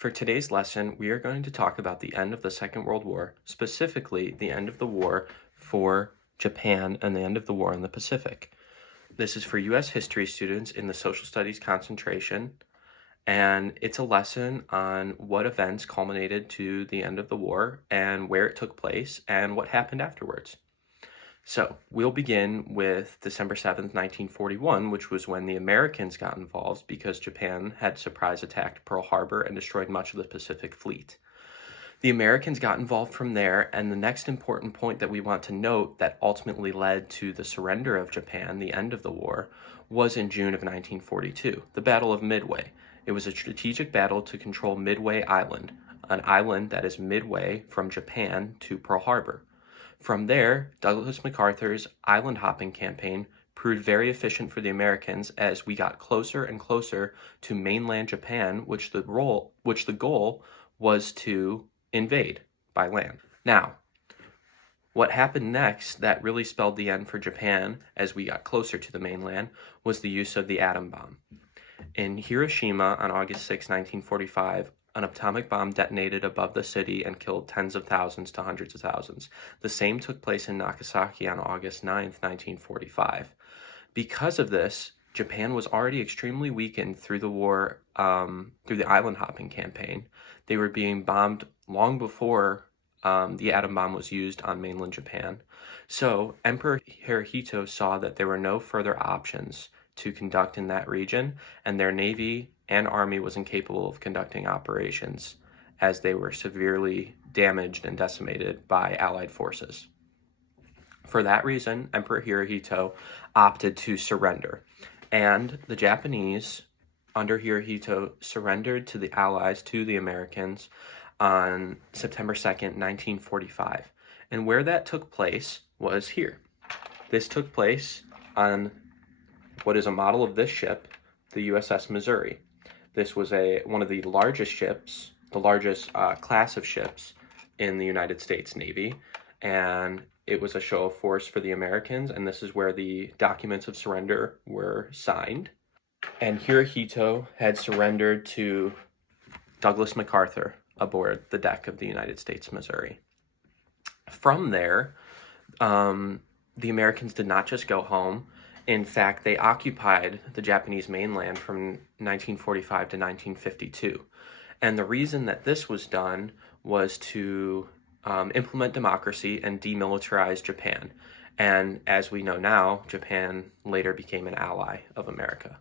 For today's lesson, we are going to talk about the end of the Second World War, specifically the end of the war for Japan and the end of the war in the Pacific. This is for U.S. history students in the social studies concentration, and it's a lesson on what events culminated to the end of the war and where it took place and what happened afterwards. So we'll begin with December 7th, 1941, which was when the Americans got involved because Japan had surprise attacked Pearl Harbor and destroyed much of the Pacific Fleet. The Americans got involved from there, and the next important point that we want to note that ultimately led to the surrender of Japan, the end of the war, was in June of 1942, the Battle of Midway. It was a strategic battle to control Midway Island, an island that is midway from Japan to Pearl Harbor. From there, Douglas MacArthur's island hopping campaign proved very efficient for the Americans as we got closer and closer to mainland Japan, which the goal was to invade by land. Now, what happened next that really spelled the end for Japan as we got closer to the mainland was the use of the atom bomb. In Hiroshima on August 6, 1945, an atomic bomb detonated above the city and killed tens of thousands to hundreds of thousands. The same took place in Nagasaki on August 9th, 1945. Because of this, Japan was already extremely weakened through the war, through the island hopping campaign. They were being bombed long before the atom bomb was used on mainland Japan. So Emperor Hirohito saw that there were no further options to conduct in that region, and their navy and army was incapable of conducting operations as they were severely damaged and decimated by Allied forces. For that reason, Emperor Hirohito opted to surrender, and the Japanese, under Hirohito, surrendered to the Allies, to the Americans, on September 2nd, 1945. And where that took place was here. This took place on what is a model of this ship, the USS Missouri. This was one of the largest ships, the largest class of ships in the United States Navy, and it was a show of force for the Americans, and this is where the documents of surrender were signed. And Hirohito had surrendered to Douglas MacArthur aboard the deck of the United States Missouri. From there, the Americans did not just go home. In fact, they occupied the Japanese mainland from 1945 to 1952. And the reason that this was done was to implement democracy and demilitarize Japan. And as we know now, Japan later became an ally of America.